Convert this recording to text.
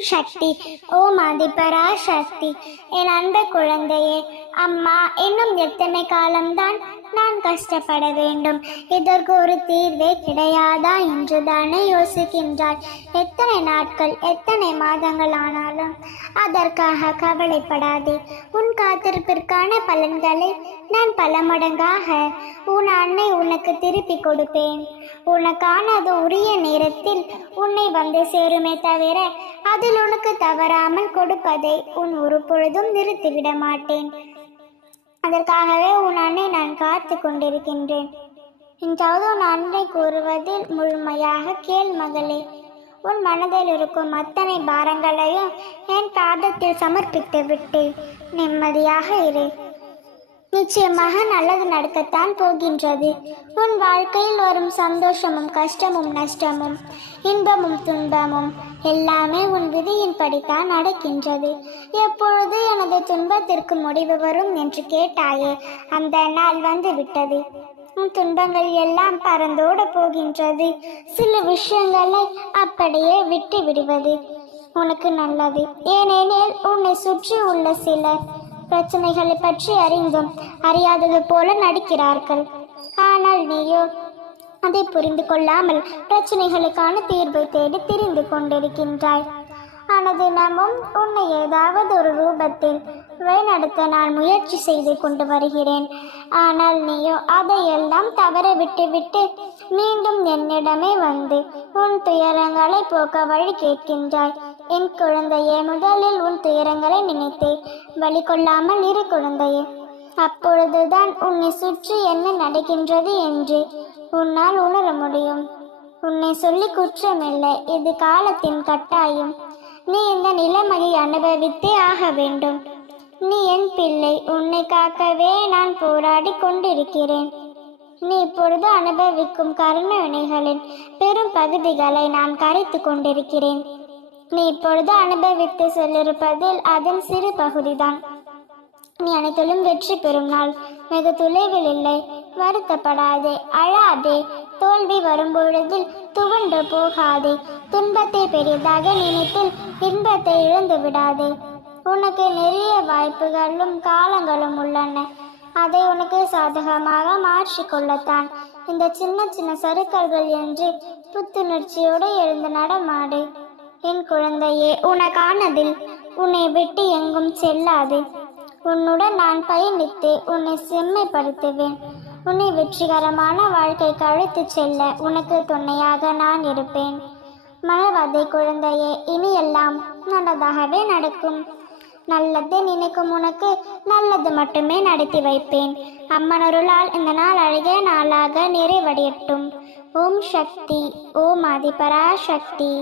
சக்தி. ஓ மதிபரா சக்தி. என் அந்த குழந்தையே அம்மா இன்னும் எத்தனை காலம்தான் நான் கஷ்டப்பட வேண்டும்? இதற்கு ஒரு தீர்வே கிடையாதா என்று தானே யோசிக்கின்றாய் எத்தனை நாட்கள் எத்தனை மாதங்கள் ஆனாலும் அதற்காக கவலைப்படாதே. உன் காத்திருப்பிற்கான பலன்களை நான் பல மடங்காக உன் அன்னை உனக்கு திருப்பி கொடுப்பேன். உனக்கானது உரிய நேரத்தில் உன்னை வந்து சேருமே தவிர அதில் உனக்கு தவறாமல் கொடுப்பதை உன் ஒரு பொழுதும் நிறுத்திவிட மாட்டேன். அதற்காகவே உன் அன்னை நான் காத்து கொண்டிருக்கின்றேன். என்றாவது உன் அன்னை கூறுவதில் முழுமையாக கேள் மகளே. உன் மனதில் இருக்கும் அத்தனை பாரங்களையும் என் பாதத்தில் சமர்ப்பித்து விட்டு நிம்மதியாக இரு. நிச்சயமாக நல்லது நடக்கத்தான் போகின்றது. உன் வாழ்க்கையில் வரும் சந்தோஷமும் கஷ்டமும் நஷ்டமும் இன்பமும் துன்பமும் எல்லாமே உன் விதியின்படித்தான் நடக்கின்றது. எப்பொழுது எனது துன்பத்திற்கு முடிவு வரும் என்று கேட்டாயே அந்த நாள் வந்து விட்டது உன் துன்பங்கள் எல்லாம் பறந்தோட போகின்றது. சில விஷயங்களை அப்படியே விட்டு விடுவது உனக்கு நல்லது. ஏனெனில் உன்னை சுற்றி உள்ள சிலர் பிரச்சனைகளை பற்றி அறிந்தும் அறியாதது போல நடிக்கிறார்கள். ஆனால் நீயோ அதை புரிந்து கொள்ளாமல் பிரச்சனைகளுக்கான தீர்வை தேடி திரிந்து கொண்டிருக்கின்றாய். அனுதினமும் உன்னை ஏதாவது ஒரு ரூபத்தில் வழிநடத்த நான் முயற்சி செய்து கொண்டு வருகிறேன். ஆனால் நீயோ அதையெல்லாம் தவற விட்டுவிட்டு மீண்டும் என்னிடமே வந்து உன் துயரங்களை போக்க வழி கேட்கின்றாய். என் குழந்தையே முதலில் உன் துயரங்களை நினைத்து. வழி கொள்ளாமல் இரு குழந்தையே. அப்பொழுதுதான் உன்னை சுற்றி என்ன நடக்கின்றது என்று உன்னால் உணர முடியும். உன்னை சொல்லி குற்றமில்லை இது காலத்தின் கட்டாயம். நீ இந்த நிலைமையை அனுபவித்தே ஆக வேண்டும். நீ என் பிள்ளை உன்னை காக்கவே நான் போராடி கொண்டிருக்கிறேன். நீ இப்பொழுது அனுபவிக்கும் கர்ம வினைகளின் பெரும் பகுதிகளை நான் கரைத்து கொண்டிருக்கிறேன். நீ இப்பொழுது அனுபவித்து சொல்லிருப்பதில் அதன் சிறு பகுதிதான். நீ அனைத்திலும் வெற்றி பெறும் நாள். வெகு தொலைவில் இல்லை. வருத்தப்படாதே. அழாதே. தோல்வி வரும்பொழுதில் துவண்டு போகாதே. துன்பத்தை பெரிதாக நினைத்தில் இன்பத்தை இழந்து விடாதே. உனக்கு நிறைய வாய்ப்புகளும் காலங்களும் உள்ளன. அதை உனக்கு சாதகமாக மாற்றிக்கொள்ளத்தான் இந்த சின்ன சின்ன சறுக்கல்கள் என்று புத்துணர்ச்சியோடு எழுந்து நடமாடு. என் குழந்தையே உனக்கானதில் உன்னை விட்டு எங்கும் செல்லாது. உன்னுடன் நான் பயணித்து உன்னை செம்மைப்படுத்துவேன். உன்னை வெற்றிகரமான வாழ்க்கைக்கு அழைத்துச் செல்ல உனக்கு துணையாக நான் இருப்பேன். மனவாதை குழந்தையே இனியெல்லாம் நல்லதாகவே நடக்கும். நல்லது நினைக்கும் உனக்கு நல்லது மட்டுமே நடத்தி வைப்பேன். அம்மனருளால் இந்த நாள் அழகிய நாளாக நிறைவடையட்டும். ஓம் சக்தி ஓம் ஆதிபரா சக்தி